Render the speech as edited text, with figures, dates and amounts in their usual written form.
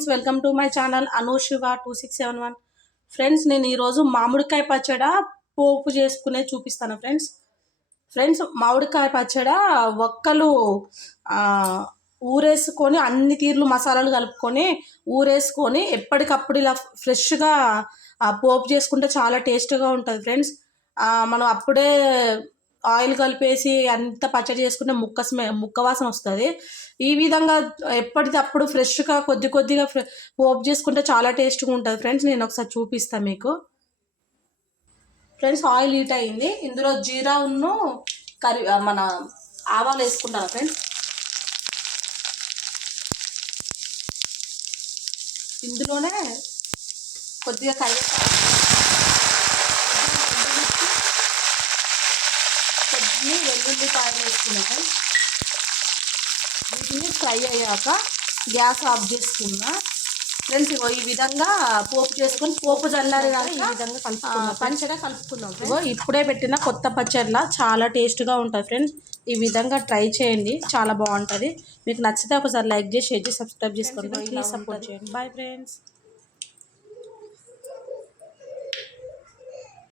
Friends, welcome to my channel Anushiva 2671. Friends, నేను ఈరోజు మామిడికాయ పచ్చడ పోపు చేసుకునే చూపిస్తాను. ఫ్రెండ్స్ మామిడికాయ పచ్చడ ఒక్కలు ఊరేసుకొని అన్ని తీర్లు మసాలాలు కలుపుకొని ఊరేసుకొని ఎప్పటికప్పుడు ఇలా ఫ్రెష్గా పోపు చేసుకుంటే చాలా టేస్ట్గా ఉంటుంది. ఫ్రెండ్స్, మనం అప్పుడే ఆయిల్ కలిపేసి అంత పచ్చడి చేసుకుంటే ముక్క వాసన వస్తుంది. ఈ విధంగా ఎప్పటికప్పుడు ఫ్రెష్గా కొద్దిగా పోపు చేసుకుంటే చాలా టేస్ట్గా ఉంటుంది. ఫ్రెండ్స్, నేను ఒకసారి చూపిస్తాను మీకు. ఫ్రెండ్స్, ఆయిల్ హీట్ అయింది. ఇందులో జీరా ఉన్ను మన ఆవాలు వేసుకుంటాను. ఫ్రెండ్స్, ఇందులోనే కొద్దిగా వెల్లుల్లిపాయలు వేసుకున్నాం. ఫ్రెండ్స్, వీటిని ఫ్రై అయ్యాక గ్యాస్ ఆఫ్ చేసుకున్నా. ఫ్రెండ్స్, ఈ విధంగా పోపు చేసుకొని పోపు చల్లారినాక ఈ విధంగా పచ్చడి కలుపుకుందాం. ఇప్పుడే పెట్టిన కొత్త పచ్చడిలా చాలా టేస్ట్గా ఉంటుంది. ఫ్రెండ్స్, ఈ విధంగా ట్రై చేయండి, చాలా బాగుంటుంది. మీకు నచ్చితే ఒకసారి లైక్ చేసి షేర్ చేసి సబ్స్క్రైబ్ చేసుకోండి. ప్లీజ్ సపోర్ట్ చేయండి. Bye friends.